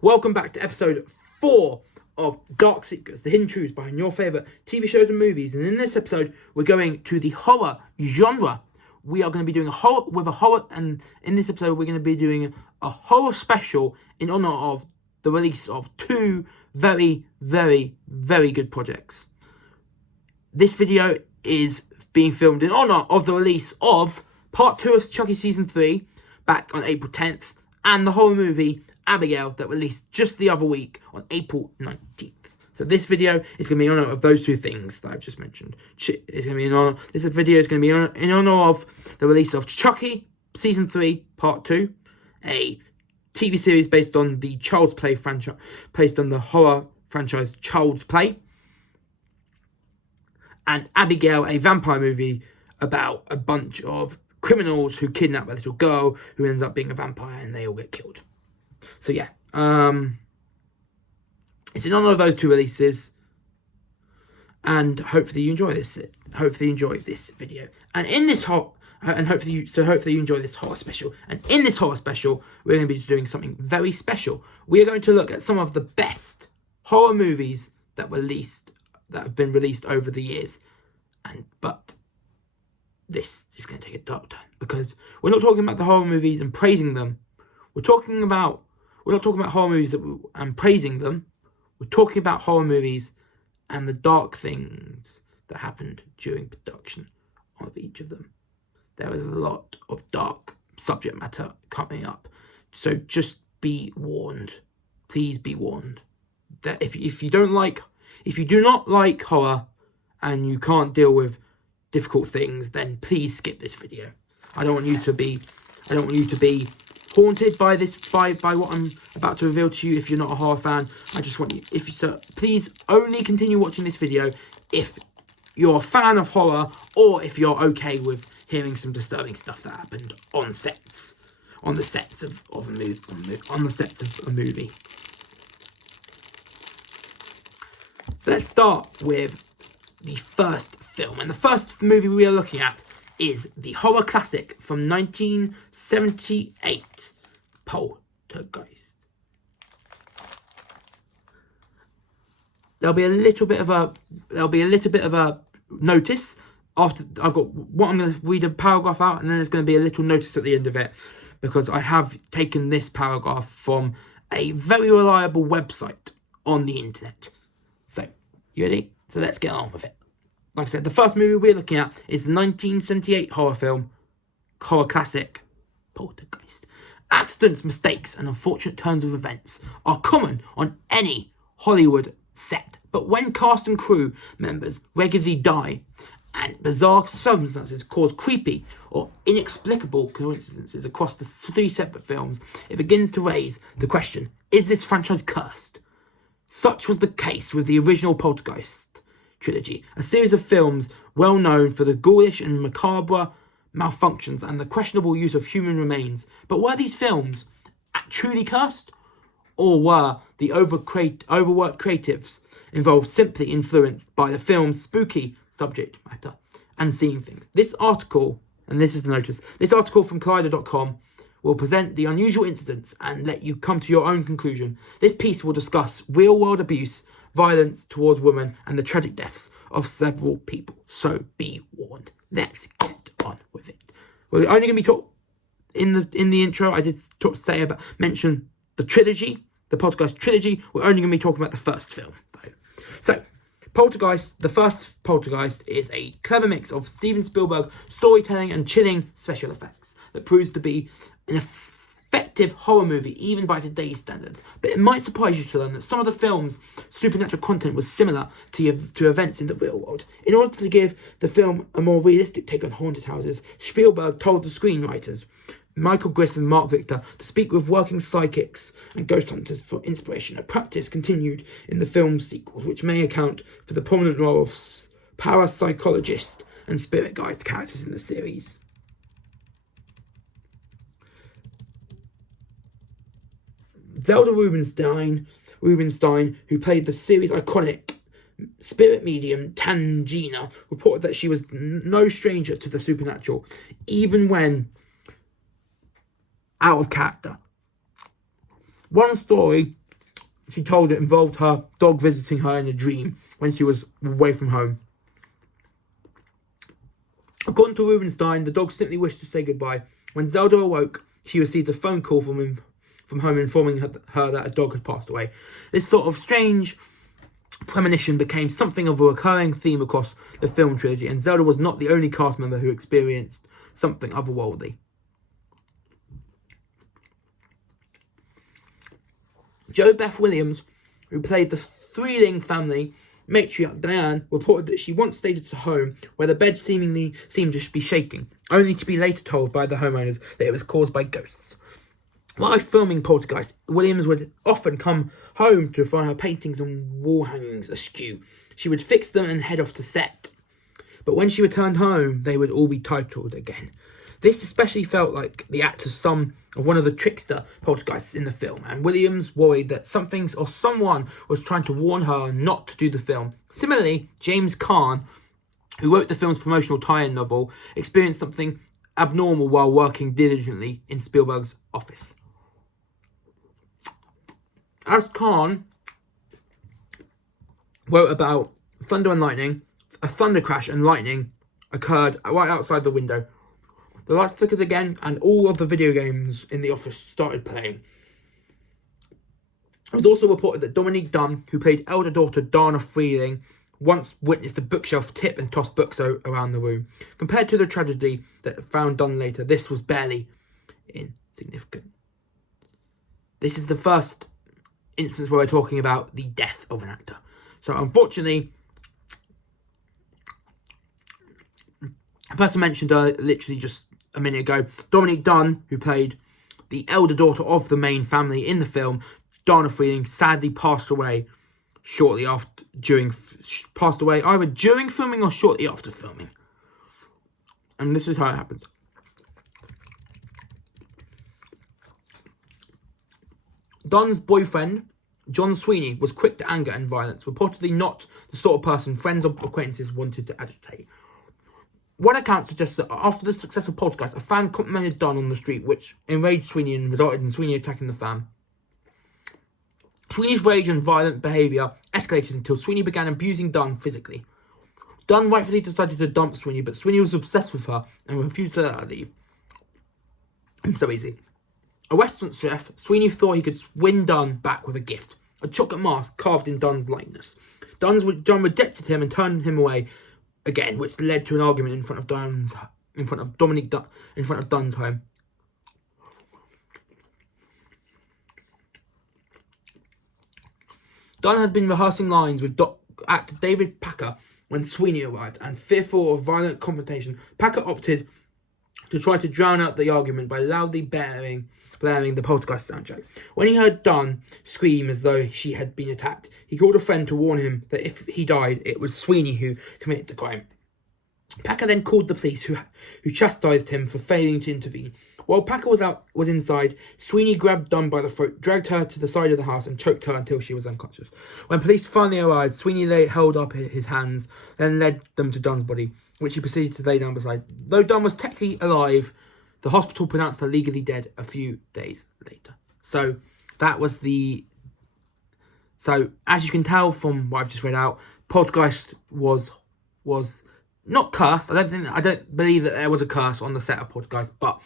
Welcome back to episode 4 of Dark Secrets, the hidden truths behind your favourite TV shows and movies. And in this episode, we're going to the horror genre. We are going to be doing a horror, and in this episode, we're going to be doing a horror special in honour of the release of 2 very, very, very good projects. This video is being filmed in honour of the release of Part 2 of Chucky Season 3 back on April 10th, and the horror movie Abigail that released just the other week on April 19th. So this video is going to be in honour of those 2 things that I've just mentioned. It's going to be in honour. This video is going to be in honour of the release of Chucky Season 3 Part 2, a TV series based on the Child's Play franchise, based on the horror franchise Child's Play, and Abigail, a vampire movie about a bunch of criminals who kidnap a little girl who ends up being a vampire and they all get killed. So yeah, it's in honour of those 2 releases, and hopefully you enjoy this. Hopefully you enjoy this video, and in this hopefully you enjoy this horror special. And in this horror special, we're going to be doing something very special. We are going to look at some of the best horror movies that have been released over the years, but this is going to take a dark turn because we're not talking about the horror movies and praising them. We're not talking about horror movies and praising them. We're talking about horror movies and the dark things that happened during production of each of them. There is a lot of dark subject matter coming up, so just be warned. Please be warned that if you do not like horror and you can't deal with difficult things, then please skip this video. I don't want you to be haunted by what I'm about to reveal to you. If you're not a horror fan, I just want you, please only continue watching this video if you're a fan of horror, or if you're okay with hearing some disturbing stuff that happened on the sets of a movie. So let's start with the first film, and the first movie we are looking at is the horror classic from 1978, Poltergeist. There'll be a little bit of a notice after I'm going to read a paragraph out, and then there's going to be a little notice at the end of it, because I have taken this paragraph from a very reliable website on the internet. So, you ready? So let's get on with it. Like I said, the first movie we're looking at is the 1978 horror classic, Poltergeist. Accidents, mistakes, and unfortunate turns of events are common on any Hollywood set. But when cast and crew members regularly die, and bizarre circumstances cause creepy or inexplicable coincidences across the 3 separate films, it begins to raise the question, is this franchise cursed? Such was the case with the original Poltergeist trilogy, a series of films well known for the ghoulish and macabre malfunctions and the questionable use of human remains. But were these films truly cursed? Or were the overworked creatives involved simply influenced by the film's spooky subject matter and seeing things? This article, and this is the notice, this article from Collider.com will present the unusual incidents and let you come to your own conclusion. This piece will discuss real-world abuse, violence towards women, and the tragic deaths of several people. So be warned. Let's get on with it. We're only going to be talking in the intro. I did mention the trilogy, the Poltergeist trilogy. We're only going to be talking about the first film, though. So, Poltergeist, the first Poltergeist, is a clever mix of Steven Spielberg storytelling and chilling special effects that proves to be an effective horror movie even by today's standards. But it might surprise you to learn that some of the film's supernatural content was similar to events in the real world. In order to give the film a more realistic take on haunted houses, Spielberg told the screenwriters Michael Griss and Mark Victor to speak with working psychics and ghost hunters for inspiration, a practice continued in the film's sequels, which may account for the prominent role of parapsychologist and spirit guides characters in the series. Zelda Rubinstein, who played the series' iconic spirit medium Tangina, reported that she was no stranger to the supernatural, even when out of character. One story she told it involved her dog visiting her in a dream when she was away from home. According to Rubenstein, the dog simply wished to say goodbye. When Zelda awoke, she received a phone call from home informing her that a dog had passed away. This sort of strange premonition became something of a recurring theme across the film trilogy, and Zelda was not the only cast member who experienced something otherworldly. Jo Beth Williams, who played the Threeling family matriarch Diane, reported that she once stayed at a home where the bed seemingly seemed to be shaking, only to be later told by the homeowners that it was caused by ghosts. While filming Poltergeist, Williams would often come home to find her paintings and wall hangings askew. She would fix them and head off to set. But when she returned home, they would all be titled again. This especially felt like the act of one of the trickster poltergeists in the film, and Williams worried that something or someone was trying to warn her not to do the film. Similarly, James Caan, who wrote the film's promotional tie-in novel, experienced something abnormal while working diligently in Spielberg's office. As Caan wrote about thunder and lightning, a thunder crash and lightning occurred right outside the window. The lights flickered again, and all of the video games in the office started playing. It was also reported that Dominique Dunne, who played elder daughter Dana Freeling, once witnessed a bookshelf tip and toss books around the room. Compared to the tragedy that found Dunne later, this was barely insignificant. This is the first instance where we're talking about the death of an actor. So unfortunately, a person mentioned literally just a minute ago, Dominique Dunne, who played the elder daughter of the main family in the film, Dana Freeling, sadly passed away shortly after, either during filming or shortly after filming. And this is how it happens. Dunne's boyfriend, John Sweeney, was quick to anger and violence, reportedly not the sort of person friends or acquaintances wanted to agitate. One account suggests that after the success of Poltergeist, a fan complimented Dunne on the street, which enraged Sweeney and resulted in Sweeney attacking the fan. Sweeney's rage and violent behaviour escalated until Sweeney began abusing Dunne physically. Dunne rightfully decided to dump Sweeney, but Sweeney was obsessed with her and refused to let her leave. It's so easy. A restaurant chef, Sweeney thought he could win Dunne back with a gift, a chocolate mask carved in Dunne's likeness. Dunne rejected him and turned him away again, which led to an argument in front of Dunne's home. Dunne had been rehearsing lines with actor David Packer when Sweeney arrived, and fearful of violent confrontation, Packer opted to try to drown out the argument by loudly blaring the Poltergeist soundtrack. When he heard Dunne scream as though she had been attacked, he called a friend to warn him that if he died, it was Sweeney who committed the crime. Packer then called the police, who chastised him for failing to intervene. While Packer was inside, Sweeney grabbed Dunne by the throat, dragged her to the side of the house, and choked her until she was unconscious. When police finally arrived, Sweeney held up his hands, then led them to Dunne's body, which he proceeded to lay down beside. Though Dunne was technically alive, the hospital pronounced her legally dead a few days later. So that was So as you can tell from what I've just read out, Poltergeist was not cursed. I don't believe that there was a curse on the set of Poltergeist, but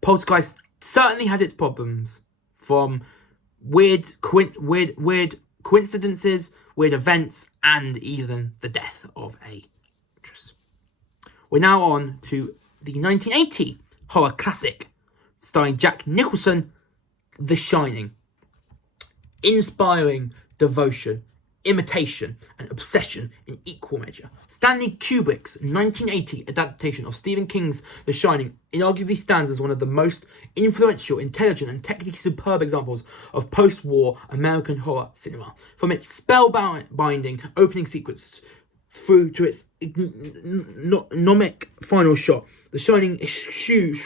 Poltergeist certainly had its problems, from weird coincidences, weird events, and even the death of a actress. We're now on to the 1980 horror classic starring Jack Nicholson, The Shining. Inspiring devotion, imitation, and obsession in equal measure. Stanley Kubrick's 1980 adaptation of Stephen King's The Shining inarguably stands as one of the most influential, intelligent, and technically superb examples of post-war American horror cinema. From its spellbinding opening sequence through to its gnomic final shot, The Shining eschews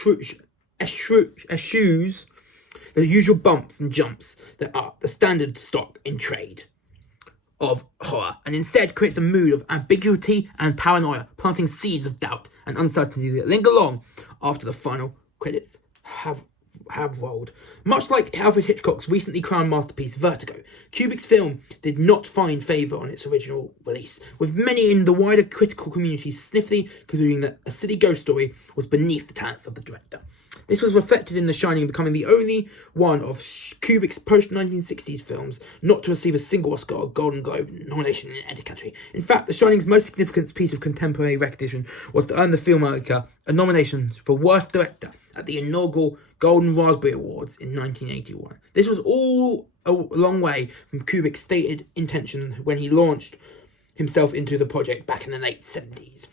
the usual bumps and jumps that are the standard stock in trade of horror, and instead creates a mood of ambiguity and paranoia, planting seeds of doubt and uncertainty that linger long after the final credits have have rolled. Much like Alfred Hitchcock's recently crowned masterpiece Vertigo, Kubrick's film did not find favour on its original release, with many in the wider critical community sniffly concluding that A City Ghost Story was beneath the talents of the director. This was reflected in The Shining becoming the only one of Kubrick's post-1960s films not to receive a single Oscar or Golden Globe nomination in any category. In fact, The Shining's most significant piece of contemporary recognition was to earn the filmmaker a nomination for Worst Director at the inaugural Golden Raspberry Awards in 1981. This was all a long way from Kubrick's stated intention when he launched himself into the project back in the late 70s.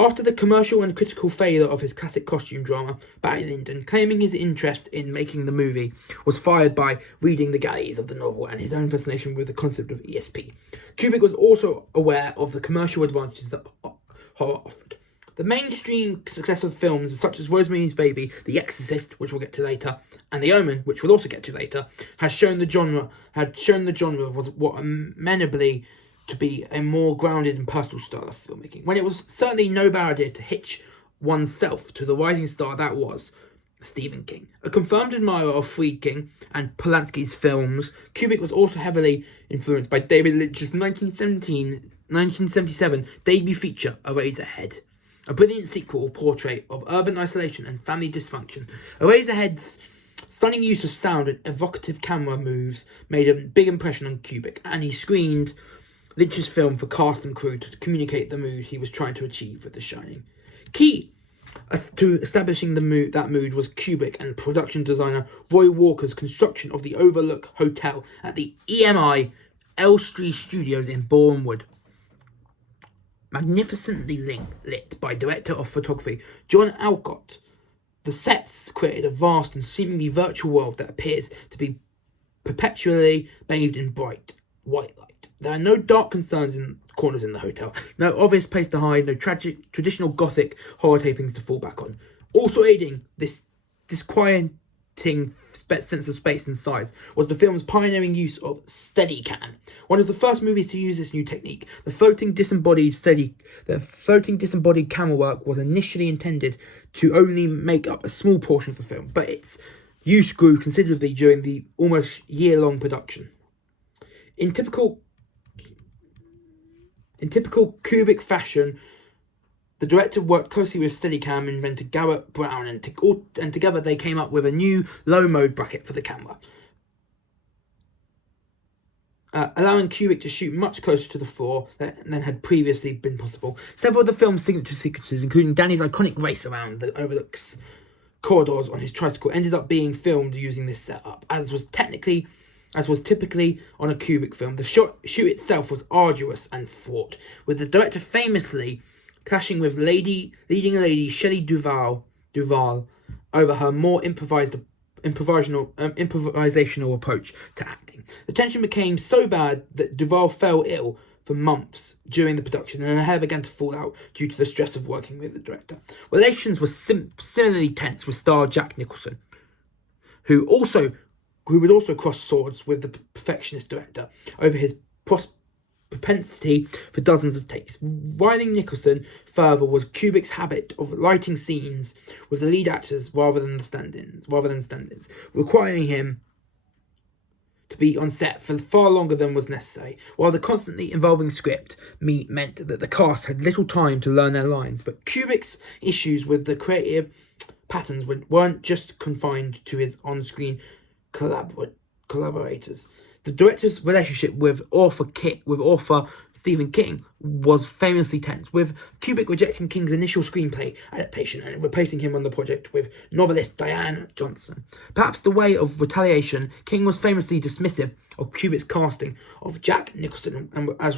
After the commercial and critical failure of his classic costume drama, Barry Lyndon, claiming his interest in making the movie, was fired by reading the galleys of the novel and his own fascination with the concept of ESP. Kubrick was also aware of the commercial advantages that horror offered. The mainstream success of films such as Rosemary's Baby, The Exorcist, which we'll get to later, and The Omen, which we'll also get to later, had shown the genre was what amenably to be a more grounded and personal style of filmmaking, when it was certainly no bad idea to hitch oneself to the rising star that was Stephen King. A confirmed admirer of Friedkin and Polanski's films, Kubrick was also heavily influenced by David Lynch's 1977 debut feature, Eraserhead, a brilliant sequel portrait of urban isolation and family dysfunction. Eraserhead's stunning use of sound and evocative camera moves made a big impression on Kubrick, and he screened Lynch's film for cast and crew to communicate the mood he was trying to achieve with The Shining. Key to establishing that mood was Kubrick and production designer Roy Walker's construction of the Overlook Hotel at the EMI Elstree Studios in Bournemouth. Magnificently lit by director of photography John Alcott, the sets created a vast and seemingly virtual world that appears to be perpetually bathed in bright white light. There are no dark concerns in corners in the hotel, no obvious place to hide, no traditional gothic horror tapings to fall back on. Also aiding this disquieting sense of space and size was the film's pioneering use of Steadicam, one of the first movies to use this new technique. The floating disembodied camera work was initially intended to only make up a small portion of the film, but its use grew considerably during the almost year-long production. In typical Kubrick fashion, the director worked closely with Steadicam inventor Garrett Brown, and together they came up with a new low-mode bracket for the camera, allowing Kubrick to shoot much closer to the floor than had previously been possible. Several of the film's signature sequences, including Danny's iconic race around the Overlook's corridors on his tricycle, ended up being filmed using this setup, as was typically on a Kubrick film. The shoot itself was arduous and fraught, with the director famously clashing with leading lady Shelley Duvall over her more improvisational approach to acting. The tension became so bad that Duvall fell ill for months during the production, and her hair began to fall out due to the stress of working with the director. Relations were similarly tense with star Jack Nicholson, who would also cross swords with the perfectionist director over his propensity for dozens of takes. Riling Nicholson further was Kubrick's habit of lighting scenes with the lead actors rather than stand-ins, requiring him to be on set for far longer than was necessary, while the constantly evolving script meant that the cast had little time to learn their lines. But Kubrick's issues with the creative patterns weren't just confined to his on-screen collaborators. The director's relationship with author Stephen King was famously tense, with Kubrick rejecting King's initial screenplay adaptation and replacing him on the project with novelist Diane Johnson. Perhaps the way of retaliation, King was famously dismissive of Kubrick's casting of Jack Nicholson, and as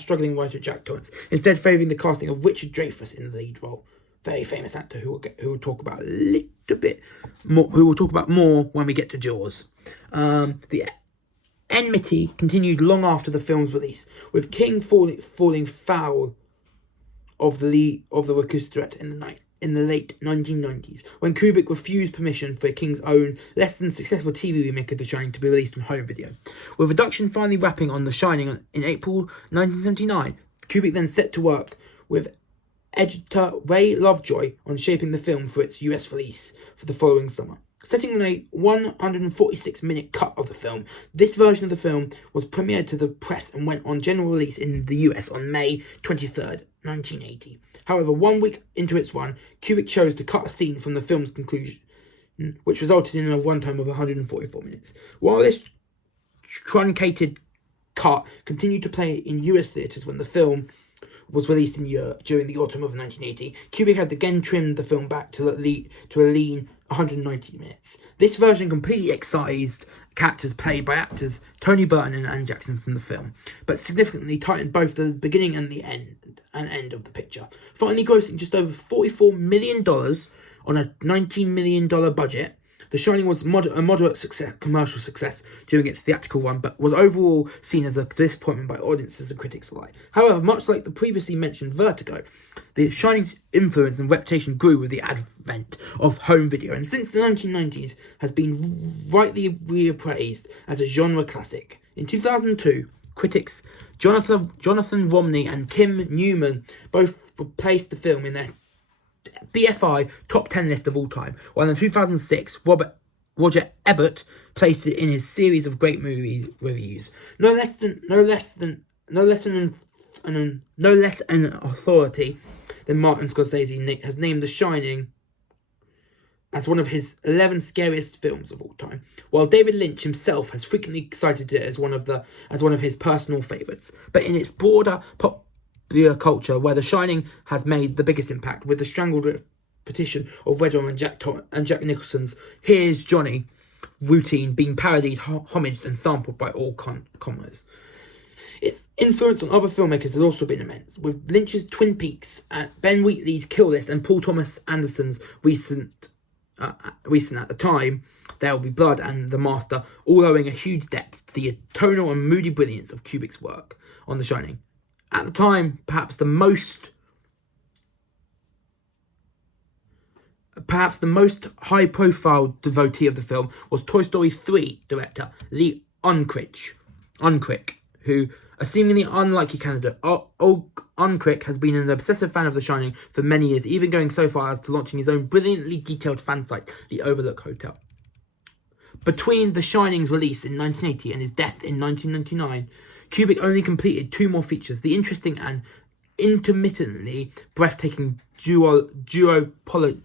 struggling writer Jack Torrance, instead favouring the casting of Richard Dreyfuss in the lead role. Very famous actor who we'll talk about more when we get to Jaws. The enmity continued long after the film's release, with King falling foul of the recused director in the late 1990s, when Kubrick refused permission for King's own less than successful TV remake of The Shining to be released on home video. With production finally wrapping on The Shining in April 1979, Kubrick then set to work with editor Ray Lovejoy on shaping the film for its US release for the following summer. setting on a 146-minute cut of the film. This version of the film was premiered to the press and went on general release in the US on May 23rd, 1980. However, 1 week into its run, Kubrick chose to cut a scene from the film's conclusion, which resulted in a runtime of 144 minutes. While this truncated cut continued to play in US theatres when the film was released in Europe during the autumn of 1980, Kubrick had again trimmed the film back to a lean 190 minutes. This version completely excised characters played by actors Tony Burton and Anne Jackson from the film, but significantly tightened both the beginning and the end of the picture, finally grossing just over $44 million on a $19 million budget. The Shining was a moderate commercial success during its theatrical run, but was overall seen as a disappointment by audiences and critics alike. However, much like the previously mentioned Vertigo, The Shining's influence and reputation grew with the advent of home video, and since the 1990s has been rightly reappraised as a genre classic. In 2002, critics Jonathan Romney and Kim Newman both placed the film in their BFI top 10 list of all time, while in 2006 Roger Ebert placed it in his series of great movies reviews. No less an authority than Martin Scorsese has named The Shining as one of his 11 scariest films of all time, while David Lynch himself has frequently cited it as one of his personal favourites. But in its broader popular culture, where The Shining has made the biggest impact, with the strangled repetition of Redder and Jack Nicholson's "Here's Johnny" routine being parodied, homaged, and sampled by all comers. Its influence on other filmmakers has also been immense, with Lynch's Twin Peaks, Ben Wheatley's Kill List, and Paul Thomas Anderson's recent at the time, There Will Be Blood, and The Master, all owing a huge debt to the tonal and moody brilliance of Kubrick's work on The Shining. At the time, perhaps the most high-profile devotee of the film was Toy Story 3 director Lee Unkrich, who, a seemingly unlikely candidate, Unkrich has been an obsessive fan of The Shining for many years, even going so far as to launching his own brilliantly detailed fan site, The Overlook Hotel. Between The Shining's release in 1980 and his death in 1999, Kubrick only completed 2 more features: the interesting and intermittently breathtaking duopoly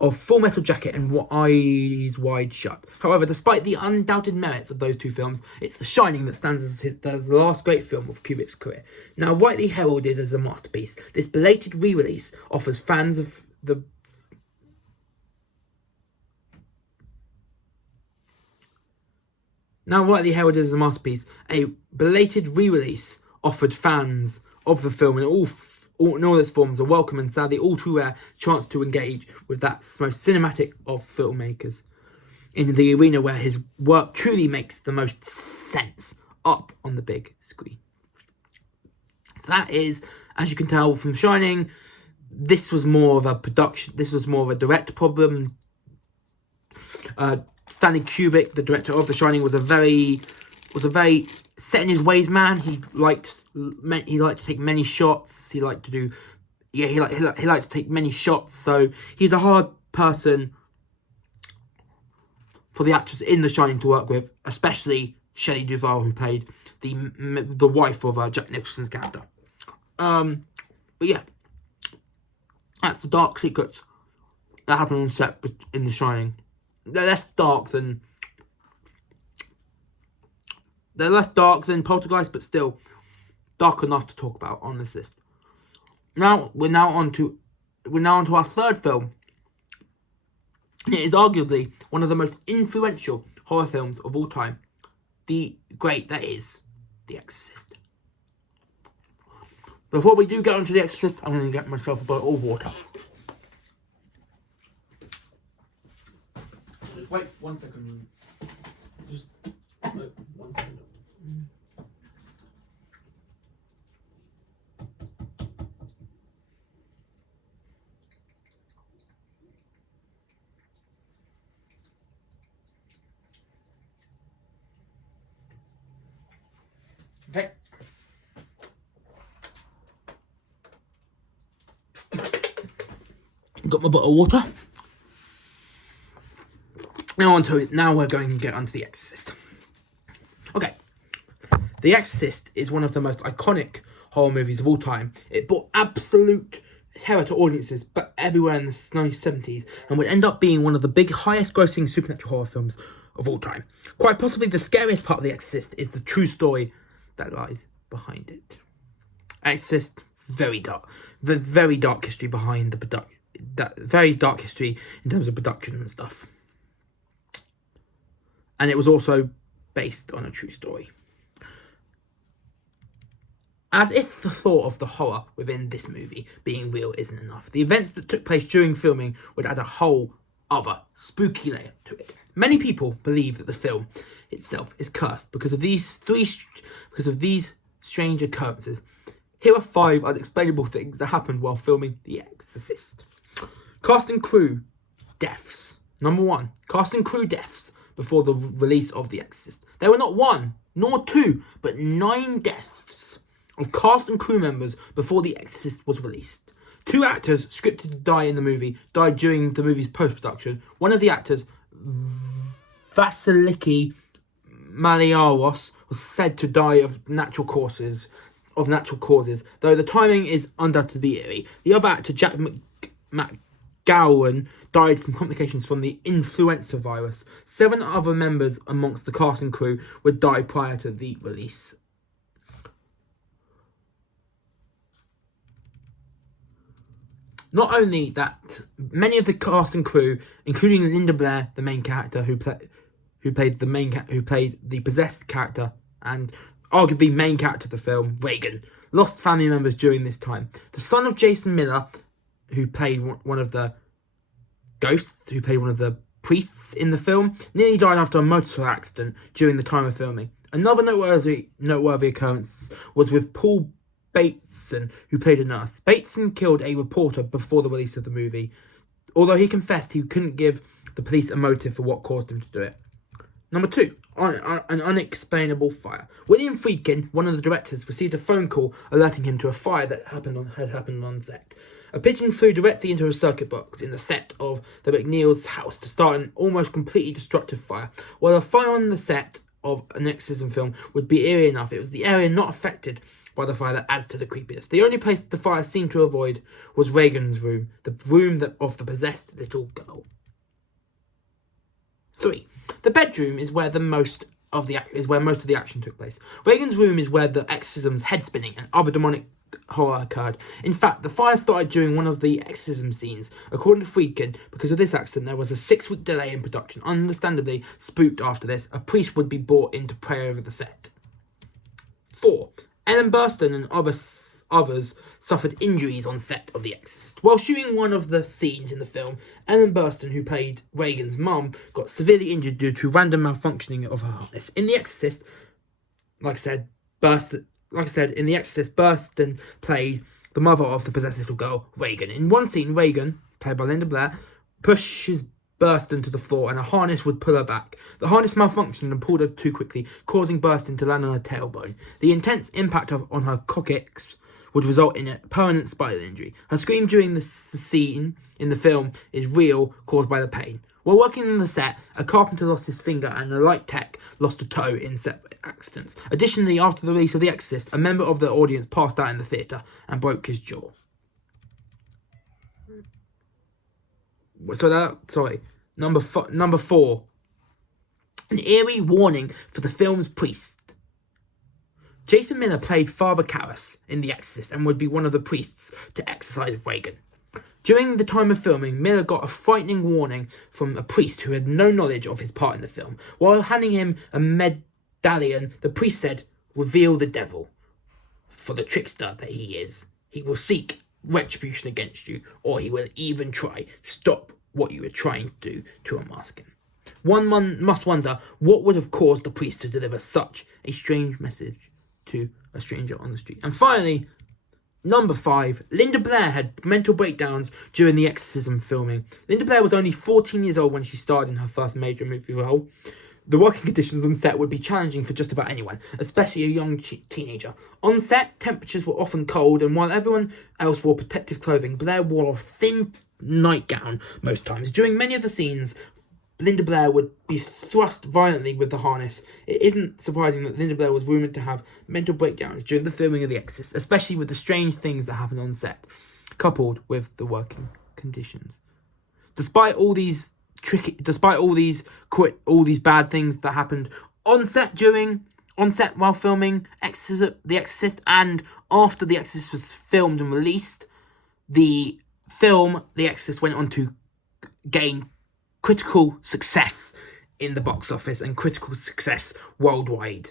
of Full Metal Jacket and Eyes Wide Shut. However, despite the undoubted merits of those 2 films, it's The Shining that stands as the last great film of Kubrick's career. Now rightly heralded as a masterpiece, this belated re-release offers fans of the a belated re-release offered fans of the film in all its forms a welcome and sadly all too rare chance to engage with that most cinematic of filmmakers in the arena where his work truly makes the most sense, up on the big screen. So that is, as you can tell from Shining, this was more of a direct problem. Stanley Kubrick, the director of The Shining, was a very set in his ways man. He liked to take many shots. He liked to take many shots. So he's a hard person for the actors in The Shining to work with, especially Shelley Duvall, who played the wife of Jack Nicholson's character. But yeah, that's the dark secrets that happen on set in The Shining. They're less dark than Poltergeist, but still dark enough to talk about on this list. Now we're on to our third film. And it is arguably one of the most influential horror films of all time. The Exorcist. Before we do get onto The Exorcist, I'm going to get myself a bottle of water. Just wait 1 second. Just wait 1 second. Okay. Got my bottle of water. Now we're going to get onto The Exorcist. Okay, The Exorcist is one of the most iconic horror movies of all time. It brought absolute terror to audiences, but everywhere in the 1970s, and would end up being one of the highest-grossing supernatural horror films of all time. Quite possibly the scariest part of The Exorcist is the true story that lies behind it. Exorcist, very dark. The very dark history behind the production. That very dark history in terms of production and stuff. And it was also based on a true story. As if the thought of the horror within this movie being real isn't enough, the events that took place during filming would add a whole other spooky layer to it. Many people believe that the film itself is cursed because of these strange occurrences. Here are 5 unexplainable things that happened while filming The Exorcist. Cast and crew deaths. Number 1, cast and crew deaths before the release of The Exorcist. There were not 1, nor 2, but 9 deaths of cast and crew members before The Exorcist was released. 2 actors scripted to die in the movie died during the movie's post-production. One of the actors, Vasiliki Maliaros, was said to die of natural causes, though the timing is undoubtedly eerie. The other actor, Jack McGowan, died from complications from the influenza virus. 7 other members amongst the cast and crew would die prior to the release. Not only that, many of the cast and crew, including Linda Blair, the main character who played the possessed character and arguably main character of the film, Regan, lost family members during this time. The son of Jason Miller, who played one of the ghosts, who played one of the priests in the film, nearly died after a motorcycle accident during the time of filming. Another noteworthy occurrence was with Paul Bateson, who played a nurse. Bateson killed a reporter before the release of the movie, although he confessed he couldn't give the police a motive for what caused him to do it. Number 2, an unexplainable fire. William Friedkin, one of the directors, received a phone call alerting him to a fire that had happened on set. A pigeon flew directly into a circuit box in the set of the McNeil's house to start an almost completely destructive fire. While a fire on the set of an exorcism film would be eerie enough, it was the area not affected by the fire that adds to the creepiness. The only place the fire seemed to avoid was Regan's room, the room of the possessed little girl. 3. The bedroom is where most of the action took place. Regan's room is where the exorcism's head spinning and other demonic horror occurred. In fact, the fire started during one of the exorcism scenes. According to Friedkin, because of this accident, there was a 6-week delay in production. Understandably, spooked after this, a priest would be brought in to pray over the set. 4. Ellen Burstyn and others suffered injuries on set of The Exorcist. While shooting one of the scenes in the film, Ellen Burstyn, who played Regan's mum, got severely injured due to random malfunctioning of her harness. In The Exorcist, like I said, Burstyn played the mother of the possessed little girl, Regan. In one scene, Regan, played by Linda Blair, pushes Burstyn to the floor and a harness would pull her back. The harness malfunctioned and pulled her too quickly, causing Burstyn to land on her tailbone. The intense impact on her coccyx would result in a permanent spinal injury. Her scream during the scene in the film is real, caused by the pain. While working on the set, a carpenter lost his finger and a light tech lost a toe in set accidents. Additionally, after the release of The Exorcist, a member of the audience passed out in the theatre and broke his jaw. Number 4. An eerie warning for the film's priest. Jason Miller played Father Karras in The Exorcist and would be one of the priests to exorcise Regan. During the time of filming, Miller got a frightening warning from a priest who had no knowledge of his part in the film. While handing him a medallion, the priest said, "Reveal the devil. For the trickster that he is, he will seek retribution against you, or he will even try to stop what you are trying to do to unmask him." One must wonder what would have caused the priest to deliver such a strange message to a stranger on the street. And finally, number 5, Linda Blair had mental breakdowns during the exorcism filming. Linda Blair was only 14 years old when she starred in her first major movie role. The working conditions on set would be challenging for just about anyone, especially a young teenager. On set, temperatures were often cold, and while everyone else wore protective clothing, Blair wore a thin nightgown most times. During many of the scenes, Linda Blair would be thrust violently with the harness. It isn't surprising that Linda Blair was rumoured to have mental breakdowns during the filming of The Exorcist, especially with the strange things that happened on set, coupled with the working conditions. Despite all these bad things that happened on set while filming The Exorcist, and after The Exorcist was filmed and released, the film The Exorcist went on to gain critical success in the box office and critical success worldwide,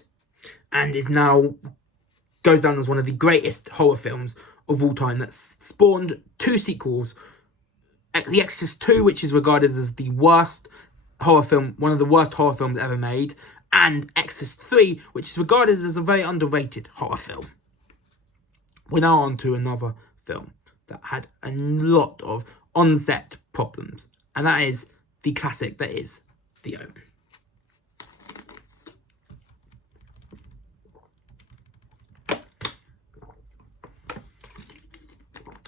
and is now goes down as one of the greatest horror films of all time. That's spawned 2 sequels: The Exorcist 2, which is regarded as the worst horror film, one of the worst horror films ever made, and Exorcist 3, which is regarded as a very underrated horror film. We're now on to another film that had a lot of on-set problems, and that is the classic that is The Omen.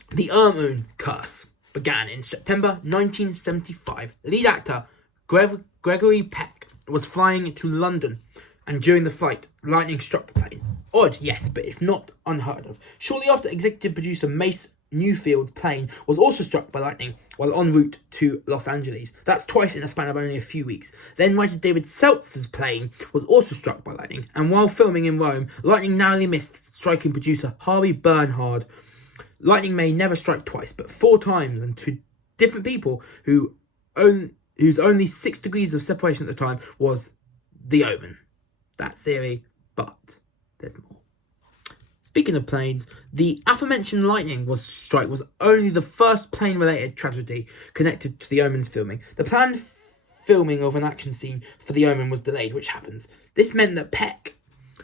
The Omen curse began in September 1975. Lead actor Gregory Peck was flying to London, and during the flight, lightning struck the plane. Odd, yes, but it's not unheard of. Shortly after, executive producer Mace Newfield's plane was also struck by lightning while en route to Los Angeles. That's twice in a span of only a few weeks. Then writer David Seltzer's plane was also struck by lightning, and while filming in Rome, lightning narrowly missed striking producer Harvey Bernhard. Lightning may never strike twice, but 4 times, and to different people whose only 6 degrees of separation at the time was The Omen. That's theory, but there's more. Speaking of planes, the aforementioned lightning strike was only the first plane-related tragedy connected to The Omen's filming. The planned filming of an action scene for The Omen was delayed, which happens. This meant that Peck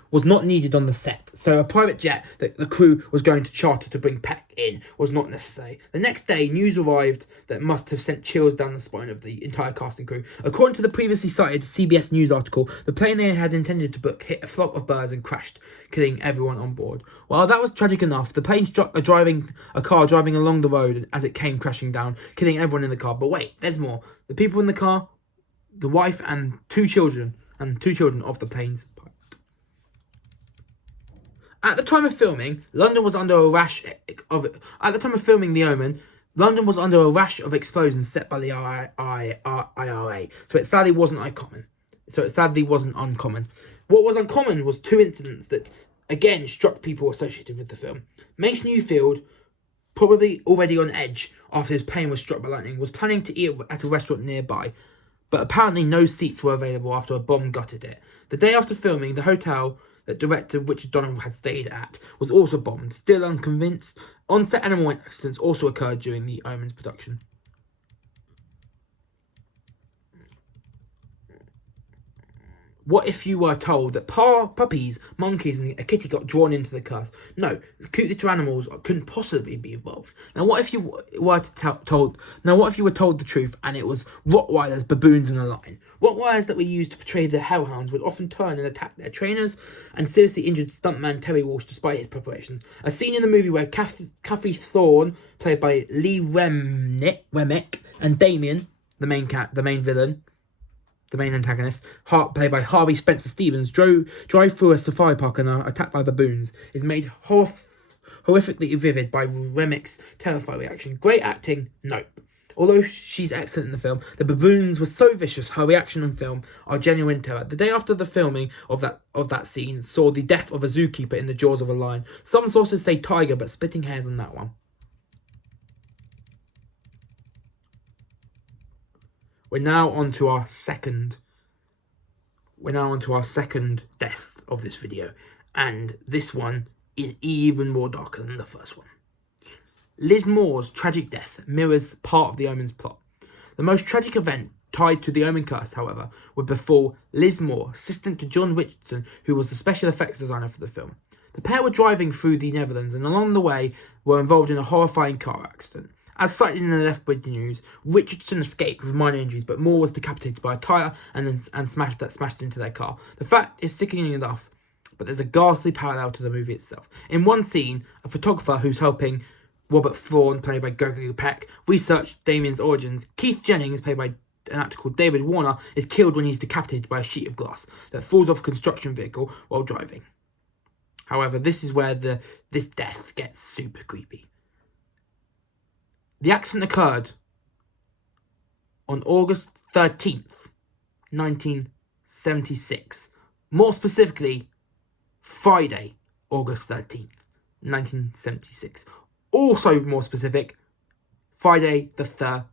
was not needed on the set, so a private jet that the crew was going to charter to bring Peck in was not necessary. The next day, news arrived that must have sent chills down the spine of the entire cast and crew. According to the previously cited CBS News article, the plane they had intended to book hit a flock of birds and crashed, killing everyone on board. While that was tragic enough, the plane struck a car driving along the road as it came crashing down, killing everyone in the car. But wait, there's more. The people in the car, the wife and two children of the plane's pilot. At the time of filming, London was under a rash of... At the time of filming The Omen, London was under a rash of explosions set by the IRA, so it sadly wasn't uncommon. What was uncommon was 2 incidents that, again, struck people associated with the film. Mace Newfield, probably already on edge after his plane was struck by lightning, was planning to eat at a restaurant nearby, but apparently no seats were available after a bomb gutted it. The day after filming, the hotel that director Richard Donald had stayed at was also bombed. Still unconvinced, on-set animal accidents also occurred during The Omen's production. What if you were told that puppies, monkeys, and a kitty got drawn into the curse? No, cute little animals couldn't possibly be involved. Now, what if you were told the truth and it was Rottweilers, baboons, and a lion? Rottweilers that were used to portray the hellhounds would often turn and attack their trainers, and seriously injured stuntman Terry Walsh despite his preparations. A scene in the movie where Kathy Thorne, played by Lee Remick, and Damien, the main villain, the main antagonist, played by Harvey Spencer Stevens, drive through a safari park and are attacked by baboons, is made horrifically vivid by Remick's terrified reaction. Great acting? Nope. Although she's excellent in the film, the baboons were so vicious, her reaction on film are genuine terror. The day after the filming of that scene saw the death of a zookeeper in the jaws of a lion. Some sources say tiger, but splitting hairs on that one. We're now on to our second death of this video, and this one is even more darker than the first one. Liz Moore's tragic death mirrors part of The Omen's plot. The most tragic event tied to The Omen curse, however, would befall Liz Moore, assistant to John Richardson, who was the special effects designer for the film. The pair were driving through the Netherlands and along the way were involved in a horrifying car accident. As cited in the Lethbridge News, Richardson escaped with minor injuries, but Moore was decapitated by a tyre and smashed into their car. The fact is sickening enough, but there's a ghastly parallel to the movie itself. In one scene, a photographer who's Robert Thorne, played by Gregory Peck, researched Damien's origins. Keith Jennings, played by an actor called David Warner, is killed when he's decapitated by a sheet of glass that falls off a construction vehicle while driving. However, this is where this death gets super creepy. The accident occurred on August 13th, 1976. More specifically, Friday, August 13th, 1976. Also more specific, Friday the 13th.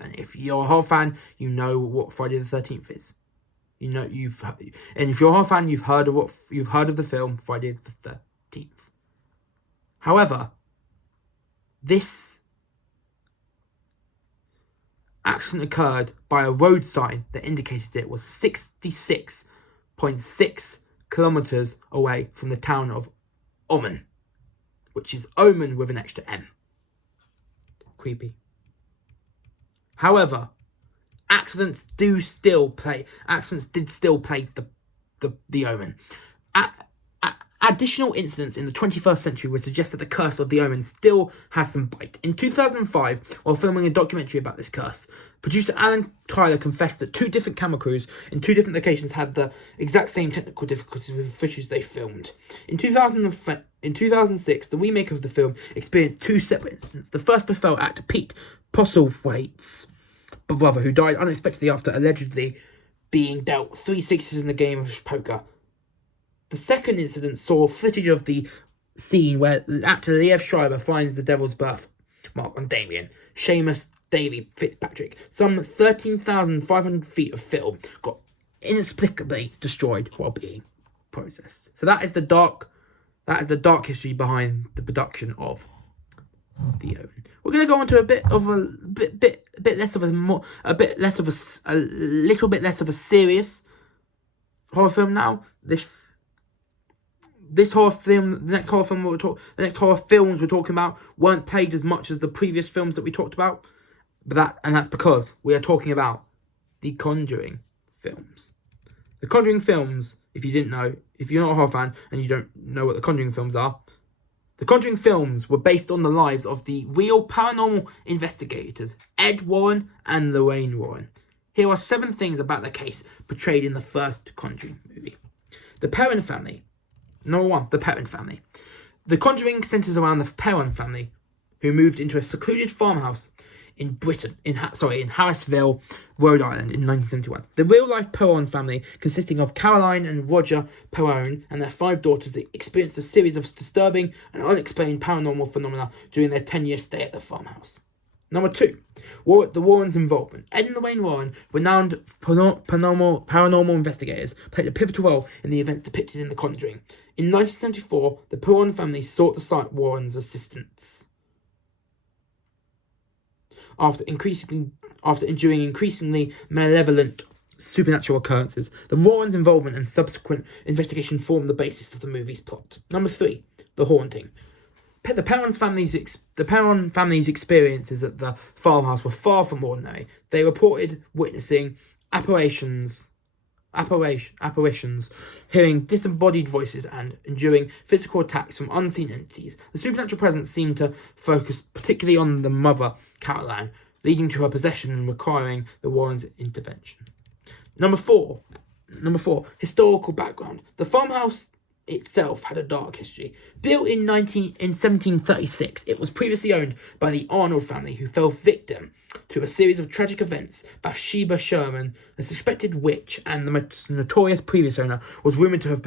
And if you're a horror fan, you know what Friday the 13th is. You know and if you're a horror fan, you've heard of the film Friday the 13th. However, this accident occurred by a road sign that indicated it was 66.6 kilometers away from the town of Omen, which is Omen with an extra M. Creepy. However, accidents did still plague the Omen. Additional incidents in the 21st century would suggest that the curse of the Omen still has some bite. In 2005, while filming a documentary about this curse, producer Alan Tyler confessed that 2 different camera crews in 2 different locations had the exact same technical difficulties with the footage they filmed. In 2006, the remake of the film experienced 2 separate incidents. The first befell actor Pete Postlethwaite's brother, who died unexpectedly after allegedly being dealt 3 sixes in a game of poker. The second incident saw footage of the scene where actor Liev Schreiber finds the devil's birthmark on Damien, Seamus Davy Fitzpatrick. Some 13,500 feet of film got inexplicably destroyed while being processed. So that is the dark history behind the production of the Omen. We're going to go on to a little bit less of a serious horror film now. The next horror films we're talking about weren't played as much as the previous films that we talked about, that's because we are talking about the Conjuring films. The Conjuring films, if you didn't know, if you're not a horror fan and you don't know what the Conjuring films are, the Conjuring films were based on the lives of the real paranormal investigators Ed Warren and Lorraine Warren. Here are 7 things about the case portrayed in the first Conjuring movie. The Perron family. Number 1, the Perron family. The Conjuring centers around the Perron family, who moved into a secluded farmhouse in Harrisville, Rhode Island in 1971. The real-life Perron family, consisting of Caroline and Roger Perron and their 5 daughters, experienced a series of disturbing and unexplained paranormal phenomena during their 10-year stay at the farmhouse. Number 2, the Warrens' involvement. Ed and Lorraine Warren, renowned paranormal investigators, played a pivotal role in the events depicted in The Conjuring. In 1974, the Perron family sought the Warrens' assistance after enduring increasingly malevolent supernatural occurrences. The Warrens' involvement and subsequent investigation formed the basis of the movie's plot. Number 3, the haunting. The Perron family's experiences at the farmhouse were far from ordinary. They reported witnessing apparitions, hearing disembodied voices, and enduring physical attacks from unseen entities. The supernatural presence seemed to focus particularly on the mother, Caroline, leading to her possession and requiring the Warrens' intervention. Number four, historical background. The farmhouse itself had a dark history. Built in 1736, it was previously owned by the Arnold family, who fell victim to a series of tragic events. Bathsheba Sherman, a suspected witch and the notorious previous owner, was rumoured to have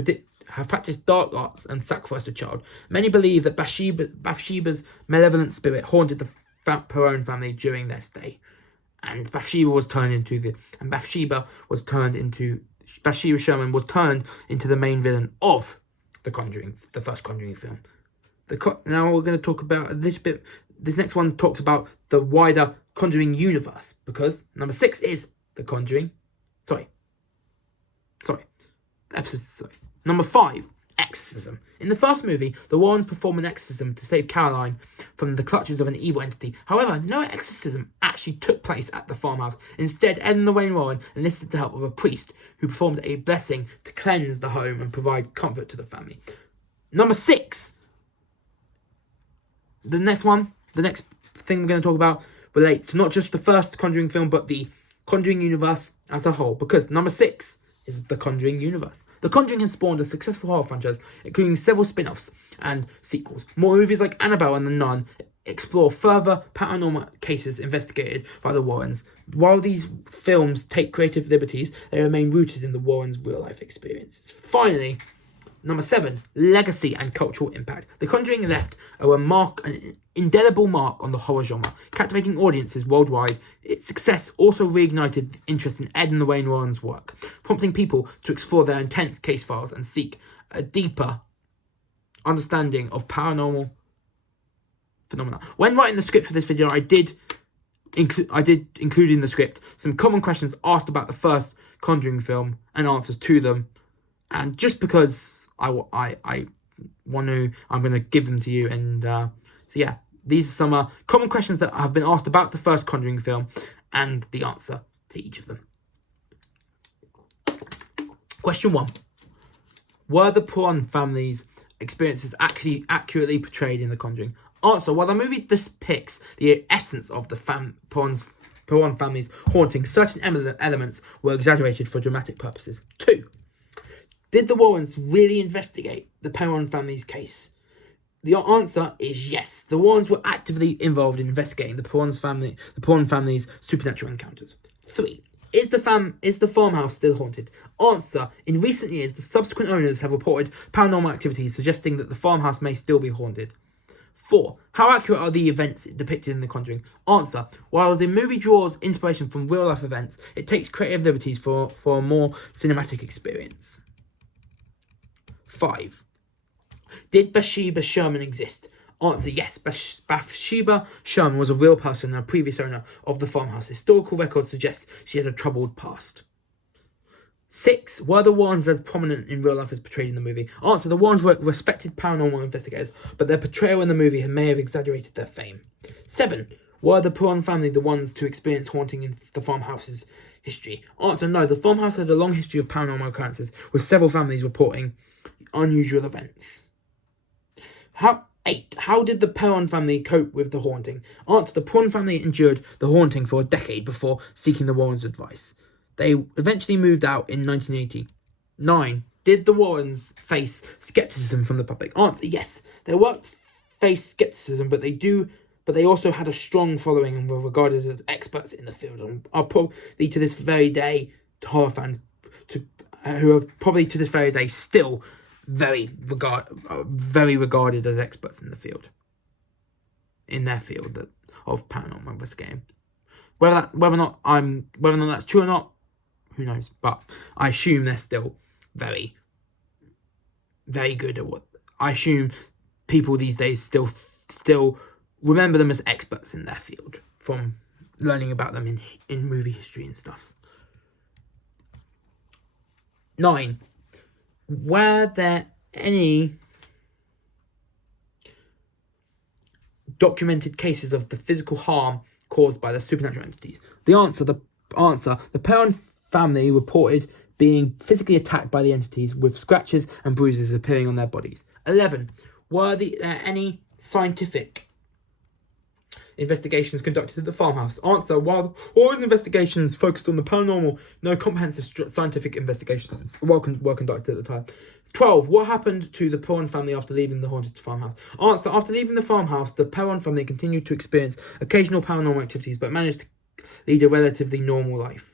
practiced dark arts and sacrificed a child. Many believe that Bathsheba's malevolent spirit haunted the Perron family during their stay, and Bathsheba Sherman was turned into the main villain of The Conjuring, the first Conjuring film. Now we're going to talk about a little bit. This next one talks about the wider Conjuring universe, because number 6 is The Conjuring. Number 5, exorcism. In the first movie, the Warrens perform an exorcism to save Caroline from the clutches of an evil entity. However, no exorcism actually took place at the farmhouse. Instead, Ed and Lorraine Warren enlisted the help of a priest who performed a blessing to cleanse the home and provide comfort to the family. Number 6. The next thing we're going to talk about relates to not just the first Conjuring film, but the Conjuring universe as a whole, because number 6 is the Conjuring universe. The Conjuring has spawned a successful horror franchise, including several spin-offs and sequels. More movies like Annabelle and The Nun explore further paranormal cases investigated by the Warrens. While these films take creative liberties, they remain rooted in the Warrens' real-life experiences. Finally, number 7, legacy and cultural impact. The Conjuring left an indelible mark on the horror genre, captivating audiences worldwide. Its success also reignited interest in Ed and Lorraine Warren's work, prompting people to explore their intense case files and seek a deeper understanding of paranormal phenomena. When writing the script for this video, I did include in the script some common questions asked about the first Conjuring film and answers to them, and just because I'm going to give them to you. And so yeah, these are some common questions that have been asked about the first Conjuring film and the answer to each of them. Question 1. Were the Perron family's experiences actually accurately portrayed in The Conjuring? Answer. While the movie depicts the essence of the Perron family's haunting, certain elements were exaggerated for dramatic purposes. 2. Did the Warrens really investigate the Perron family's case? The answer is yes. The Warrens were actively involved in investigating the Perron family's supernatural encounters. 3. Is the farmhouse still haunted? Answer. In recent years, the subsequent owners have reported paranormal activities suggesting that the farmhouse may still be haunted. 4. How accurate are the events depicted in The Conjuring? Answer. While the movie draws inspiration from real-life events, it takes creative liberties for a more cinematic experience. 5. Did Bathsheba Sherman exist? Answer. Yes, Bathsheba Sherman was a real person and a previous owner of the farmhouse. Historical records suggest she had a troubled past. 6. Were the Warrens as prominent in real life as portrayed in the movie? Answer. The Warrens were respected paranormal investigators, but their portrayal in the movie may have exaggerated their fame. 7. Were the Perron family the ones to experience haunting in the farmhouse's history? Answer. No, the farmhouse had a long history of paranormal occurrences, with several families reporting unusual events. 8. How did the Perron family cope with the haunting? Answer. The Perron family endured the haunting for a decade before seeking the Warrens' advice. They eventually moved out in 1980. 9. Did the Warrens face skepticism from the public? Answer. Yes. They faced skepticism, but they also had a strong following and were regarded as experts in the field, and are probably to this very day horror fans who are probably to this very day still very regarded as experts in the field, in their field of paranormal investigating. Whether or not that's true or not, who knows? But I assume they're still very, very good at what. I assume people these days still remember them as experts in their field from learning about them in movie history and stuff. 9. Were there any documented cases of the physical harm caused by the supernatural entities? The answer. The Perron family reported being physically attacked by the entities, with scratches and bruises appearing on their bodies. 11. Were there any scientific investigations conducted at the farmhouse? Answer. While all investigations focused on the paranormal, no comprehensive scientific investigations were conducted at the time. 12. What happened to the Perron family after leaving the haunted farmhouse? Answer. After leaving the farmhouse, the Perron family continued to experience occasional paranormal activities, but managed to lead a relatively normal life.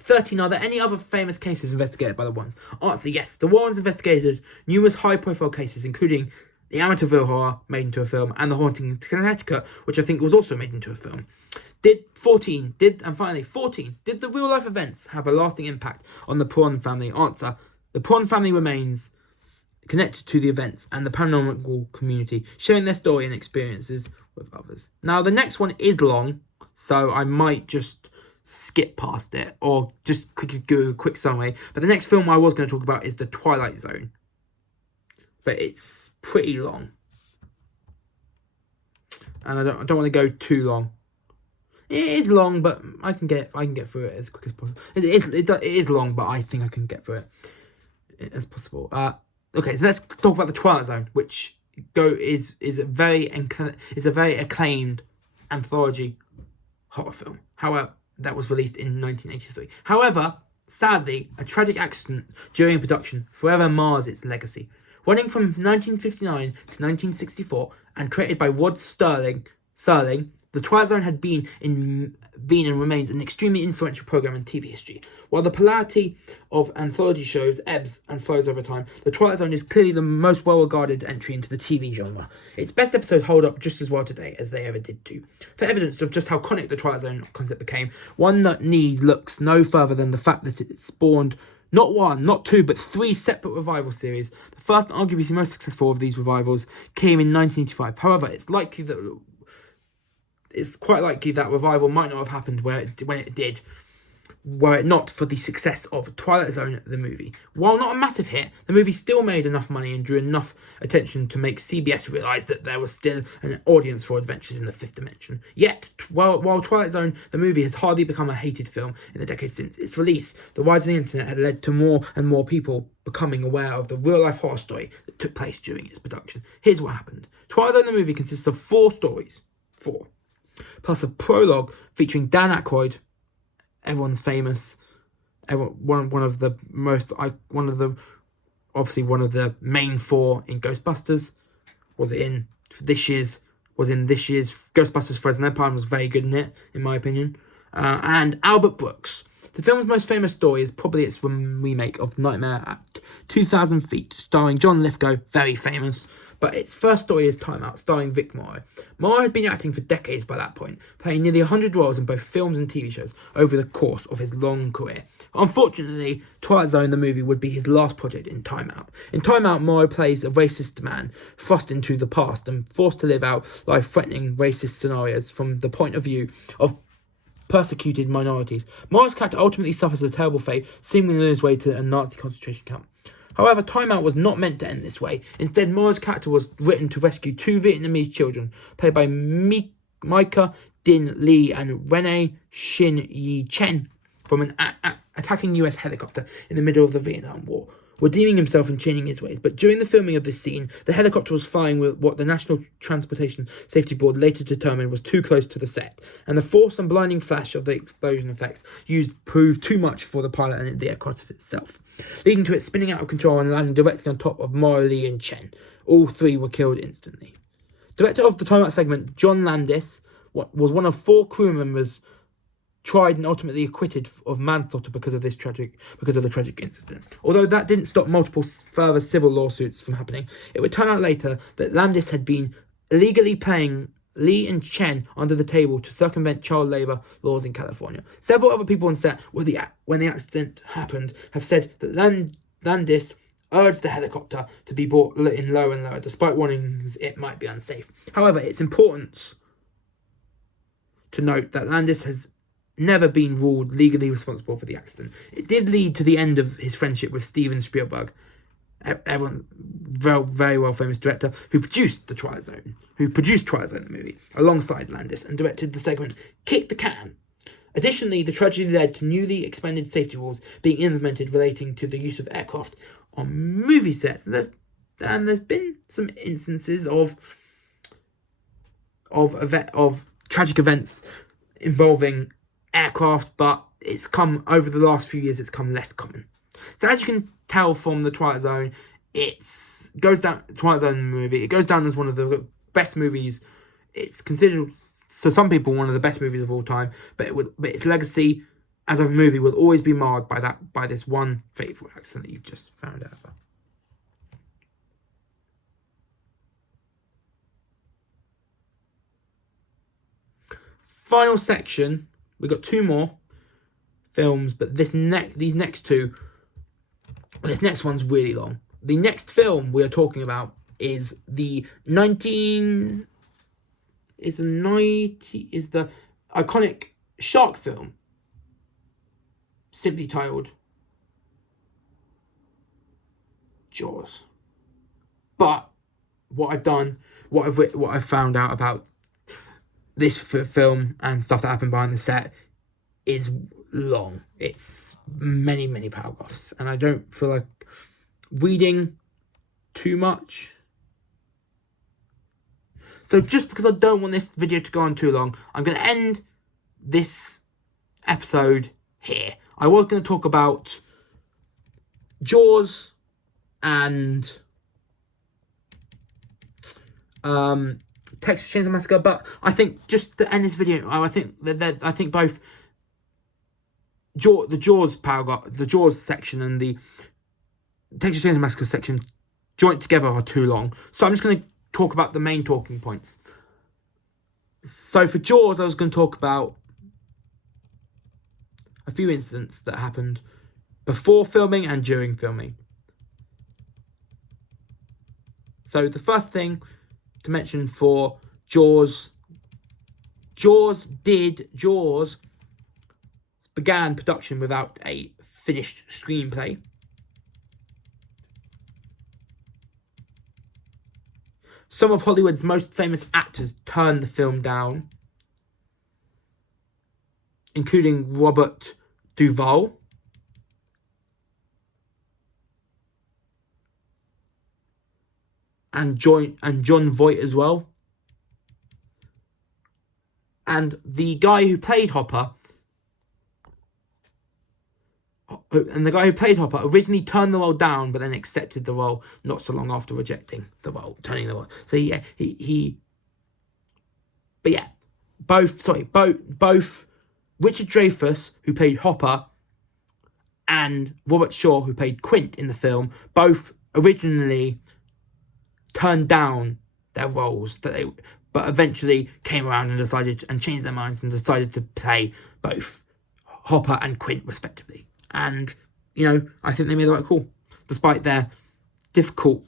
13. Are there any other famous cases investigated by the Warrens? Answer. Yes. The Warrens investigated numerous high-profile cases, including the Amityville Horror, made into a film, and The Haunting in Connecticut, which I think was also made into a film. 14. Did the real-life events have a lasting impact on the Perron family? Answer. The Perron family remains connected to the events and the paranormal community, sharing their story and experiences with others. Now, the next one is long, so I might just skip past it or just do a quick summary. But the next film I was going to talk about is The Twilight Zone. But it's pretty long. And I don't want to go too long. It is long, but I can get through it as quick as possible. It is long, but I think I can get through it as possible. Okay, so let's talk about The Twilight Zone, which is a very acclaimed anthology horror film. However, that was released in 1983. However, sadly, a tragic accident during production forever mars its legacy. Running from 1959 to 1964 and created by Rod Serling, The Twilight Zone had been and remains an extremely influential program in TV history. While the popularity of anthology shows ebbs and flows over time, The Twilight Zone is clearly the most well-regarded entry into the TV genre. Its best episodes hold up just as well today as they ever did too. For evidence of just how iconic the Twilight Zone concept became, one that need looks no further than the fact that it spawned not one, not two, but three separate revival series. The first, arguably the most successful of these revivals, came in 1985. However, it's quite likely that revival might not have happened when it did, were it not for the success of Twilight Zone, the movie. While not a massive hit, the movie still made enough money and drew enough attention to make CBS realise that there was still an audience for Adventures in the Fifth Dimension. Yet, while Twilight Zone, the movie, has hardly become a hated film in the decades since its release, the rise of the internet had led to more and more people becoming aware of the real-life horror story that took place during its production. Here's what happened. Twilight Zone, the movie, consists of 4 stories. 4. Plus a prologue featuring Dan Aykroyd, everyone's famous, one of the main 4 in Ghostbusters. Was in this year's Ghostbusters Frozen Empire, and was very good in it, in my opinion. And Albert Brooks. The film's most famous story is probably its remake of Nightmare at 2,000 Feet, starring John Lithgow, very famous. But its first story is Time Out, starring Vic Morrow. Morrow had been acting for decades by that point, playing nearly 100 roles in both films and TV shows over the course of his long career. Unfortunately, Twilight Zone, the movie, would be his last project in Time Out. In Time Out, Morrow plays a racist man thrust into the past and forced to live out life-threatening racist scenarios from the point of view of persecuted minorities. Morrow's character ultimately suffers a terrible fate, seemingly on his way to a Nazi concentration camp. However, Time Out was not meant to end this way. Instead, Morrow's character was written to rescue 2 Vietnamese children, played by Micah Din Lee and Renee Shin Yi Chen, from an attacking US helicopter in the middle of the Vietnam War, redeeming himself and changing his ways. But during the filming of this scene, the helicopter was flying with what the National Transportation Safety Board later determined was too close to the set, and the force and blinding flash of the explosion effects used proved too much for the pilot and the aircraft itself, leading to it spinning out of control and landing directly on top of Morrow, Lee and Chen. All 3 were killed instantly. Director of the Time Out segment, John Landis, was one of 4 crew members tried and ultimately acquitted of manslaughter because of the tragic incident. Although that didn't stop multiple further civil lawsuits from happening, it would turn out later that Landis had been illegally paying Lee and Chen under the table to circumvent child labor laws in California. Several other people on set when the accident happened have said that Landis urged the helicopter to be brought in lower and lower, despite warnings it might be unsafe. However, it's important to note that Landis has never been ruled legally responsible for the accident. It did lead to the end of his friendship with Steven Spielberg, everyone very well famous director who produced Twilight Zone, the movie, alongside Landis, and directed the segment Kick the Can. Additionally, the tragedy led to newly expanded safety rules being implemented relating to the use of aircraft on movie sets. And there's been some instances of tragic events involving aircraft, but it's come over the last few years. It's come less common. So as you can tell from the Twilight Zone, Twilight Zone the movie, it goes down as one of the best movies. It's considered, so some people, one of the best movies of all time. But its legacy as a movie will always be marred by this one fateful accident that you've just found out about. Final section. We've got 2 more films, but this next one's really long. The next film we are talking about is the iconic shark film, simply titled Jaws. But what I've found out about this film and stuff that happened behind the set is long. It's many paragraphs, and I don't feel like reading too much. So just because I don't want this video to go on too long, I'm going to end this episode here. I was going to talk about Jaws and Texas Chainsaw Massacre, but I think just to end this video, I think both the Jaws paragraph, the Jaws section, and the Texas Chainsaw Massacre section joint together are too long. So I'm just going to talk about the main talking points. So for Jaws, I was going to talk about a few incidents that happened before filming and during filming. So the first thing to mention for Jaws began production without a finished screenplay. Some of Hollywood's most famous actors turned the film down, including Robert Duvall, and Jon Voight as well. And the guy who played Hopper, originally turned the role down, but then accepted the role not so long after rejecting the role, turning the role. So yeah, both Richard Dreyfuss, who played Hopper, and Robert Shaw, who played Quint in the film, both originally turned down their roles but eventually came around and changed their minds and decided to play both Hopper and Quint respectively. And I think they made the right call, despite their difficult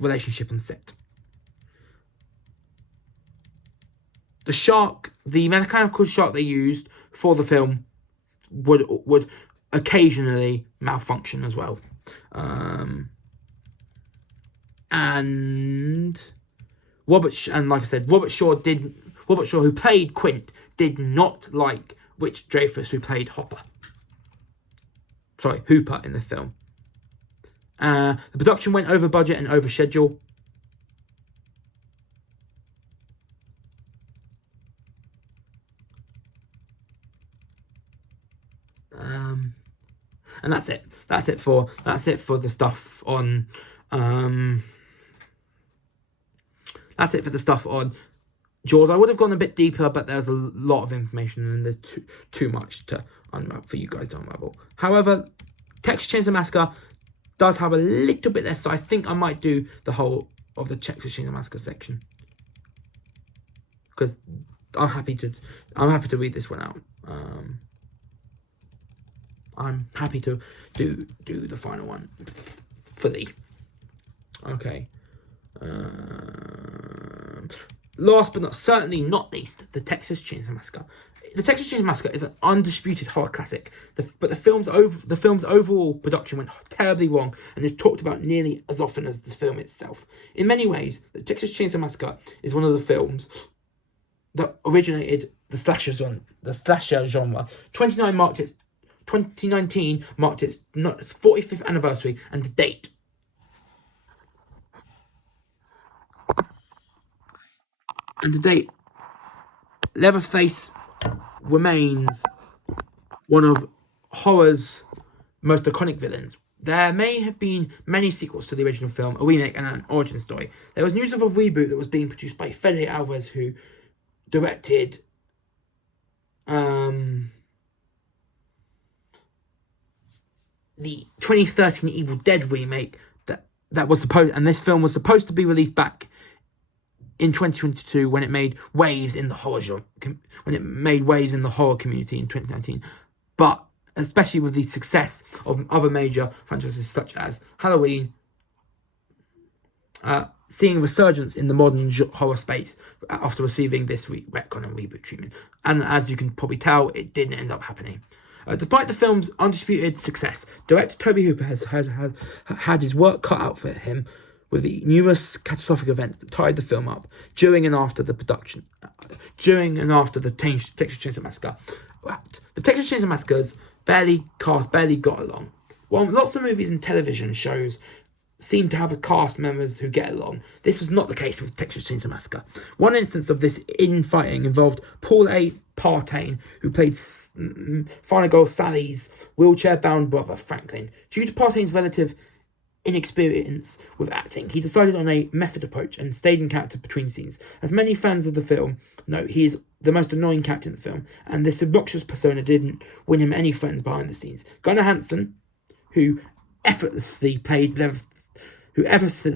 relationship on set. The mechanical shark they used for the film would occasionally malfunction as well. And like I said, Robert Shaw, who played Quint, did not like Richard Dreyfuss, who played Hooper in the film. The production went over budget and over schedule. And that's it. That's it for the stuff on. That's it for the stuff on Jaws. I would have gone a bit deeper, but there's a lot of information and there's too much to unwrap for you guys to unravel. However, Texas Chainsaw Massacre does have a little bit less, so I think I might do the whole of the Texas Chainsaw Massacre section, because I'm happy to read this one out. I'm happy to do the final one fully. Okay. Last but certainly not least, the Texas Chainsaw Massacre. The Texas Chainsaw Massacre is an undisputed horror classic, but the film's overall production went terribly wrong and is talked about nearly as often as the film itself. In many ways, the Texas Chainsaw Massacre is one of the films that originated the slasher genre. 2019 marked its 45th anniversary, and to date, Leatherface remains one of horror's most iconic villains. There may have been many sequels to the original film, a remake and an origin story. There was news of a reboot that was being produced by Fede Alvarez, who directed the 2013 Evil Dead remake that was supposed, and this film was supposed to be released back in 2022 when it made waves in the horror genre, community in 2019. But especially with the success of other major franchises such as Halloween, seeing a resurgence in the modern horror space after receiving this retcon and reboot treatment. And as you can probably tell, it didn't end up happening. Despite the film's undisputed success, director Tobe Hooper has had his work cut out for him with the numerous catastrophic events that tied the film up during and after the Texas Chainsaw Massacre. The Texas Chainsaw Massacres barely got along. While lots of movies and television shows seem to have a cast members who get along, this was not the case with Texas Chainsaw Massacre. One instance of this infighting involved Paul A. Partain, who played final girl Sally's wheelchair-bound brother, Franklin. Due to Partain's relative inexperience with acting, he decided on a method approach and stayed in character between scenes. As many fans of the film know, he is the most annoying character in the film, and this obnoxious persona didn't win him any friends behind the scenes. Gunnar Hansen, who effortlessly played Leatherface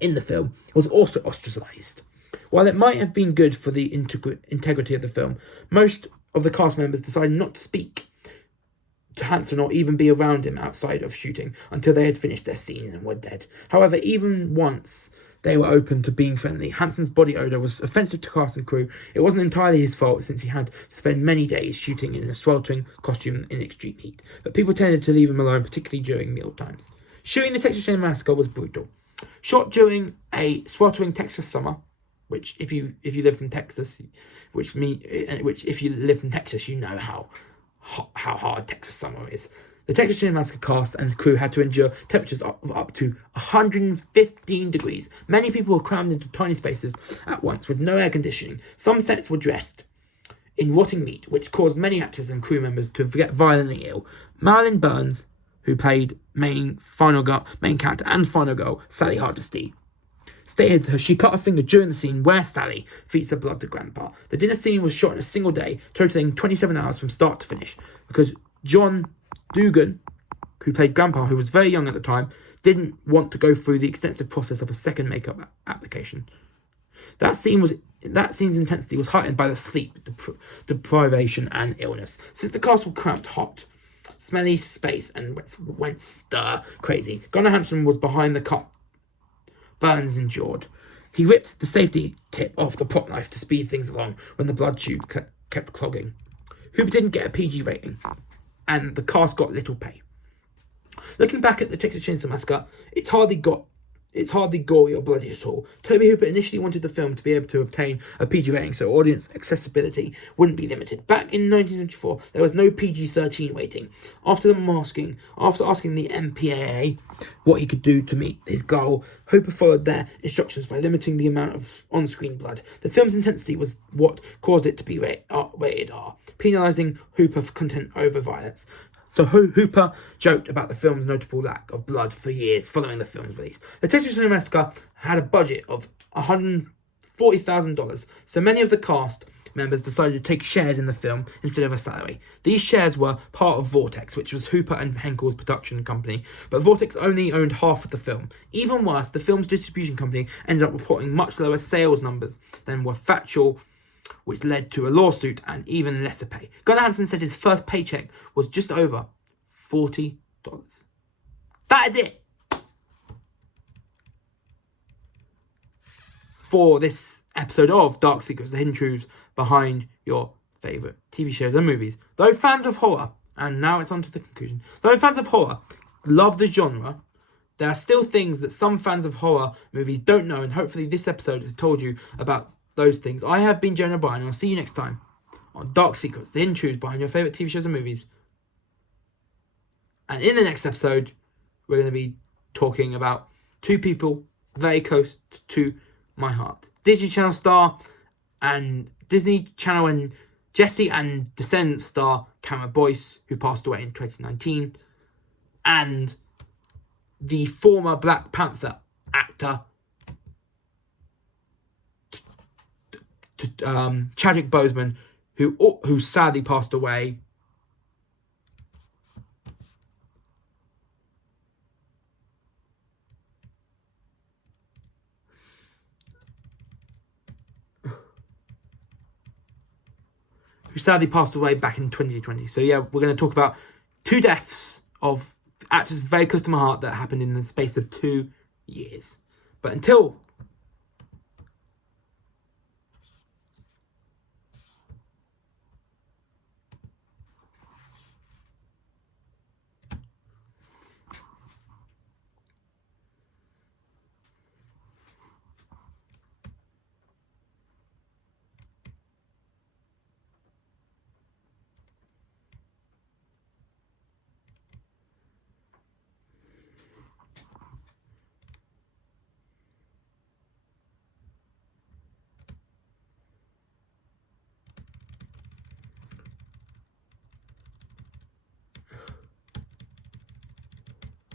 in the film, was also ostracized. While it might have been good for the integrity of the film, most of the cast members decided not to speak to Hansen or even be around him outside of shooting until they had finished their scenes and were dead. However, even once they were open to being friendly, Hansen's body odor was offensive to cast and crew. It wasn't entirely his fault, since he had to spend many days shooting in a sweltering costume in extreme heat, but people tended to leave him alone, particularly during meal times. Shooting the Texas Chainsaw Massacre was brutal. Shot during a sweltering Texas summer, which if you live from Texas, which if you live from Texas, you know how hard Texas summer is. The Texas Chainsaw Massacre cast and crew had to endure temperatures of up to 115 degrees. Many people were crammed into tiny spaces at once with no air conditioning. Some sets were dressed in rotting meat, which caused many actors and crew members to get violently ill. Marilyn Burns, who played main character and final girl Sally Hardesty, stated she cut her finger during the scene where Sally feeds her blood to Grandpa. The dinner scene was shot in a single day, totaling 27 hours from start to finish, because John Dugan, who played Grandpa, who was very young at the time, didn't want to go through the extensive process of a second makeup application. That scene's intensity was heightened by the sleep deprivation and illness. Since the cast were cramped, hot, smelly space and went stir crazy, Gunnar Hansen was behind the cut Burns endured. He ripped the safety tip off the pot knife to speed things along when the blood tube kept clogging. Hooper didn't get a PG rating, and the cast got little pay. Looking back at the Texas Chainsaw Massacre, it's hardly gory or bloody at all. Tobe Hooper initially wanted the film to be able to obtain a PG rating so audience accessibility wouldn't be limited. Back in 1974, there was no PG-13 rating. After asking the MPAA what he could do to meet his goal, Hooper followed their instructions by limiting the amount of on-screen blood. The film's intensity was what caused it to be rated R, penalising Hooper for content over violence. So Hooper joked about the film's notable lack of blood for years following the film's release. The Texas Chainsaw Massacre had a budget of $140,000, so many of the cast members decided to take shares in the film instead of a salary. These shares were part of Vortex, which was Hooper and Henkel's production company, but Vortex only owned half of the film. Even worse, the film's distribution company ended up reporting much lower sales numbers than were factual, which led to a lawsuit and even lesser pay. Gunnar Hansen said his first paycheck was just over $40. That is it for this episode of Dark Secrets, the hidden truths behind your favourite TV shows and movies. Though fans of horror, and now it's on to the conclusion, though fans of horror love the genre, there are still things that some fans of horror movies don't know, and hopefully this episode has told you about those things. I have been Jonah O'Brien, and I'll see you next time on Dark Secrets, the hidden truths behind your favourite TV shows and movies. And in the next episode, we're going to be talking about two people very close to my heart. Disney Channel star and Jessie and Descendants star Cameron Boyce, who passed away in 2019, and the former Black Panther actor Chadwick Boseman, who sadly passed away back in 2020. So yeah, we're going to talk about two deaths of actors very close to my heart that happened in the space of 2 years. But until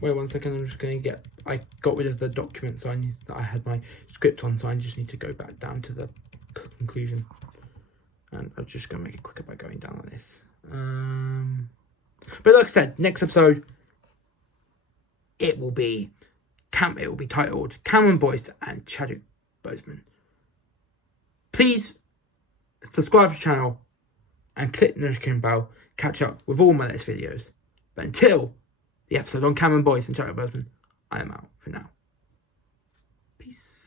Wait 1 second, I'm just going to get... I got rid of the document, so I had my script on, so I just need to go back down to the conclusion. And I'm just going to make it quicker by going down like this. But like I said, next episode, it will be titled Cameron Boyce and Chadwick Boseman. Please subscribe to the channel and click the notification bell. Catch up with all my latest videos. But until the episode on Cameron Boyce and Chadwick Boseman, I am out for now. Peace.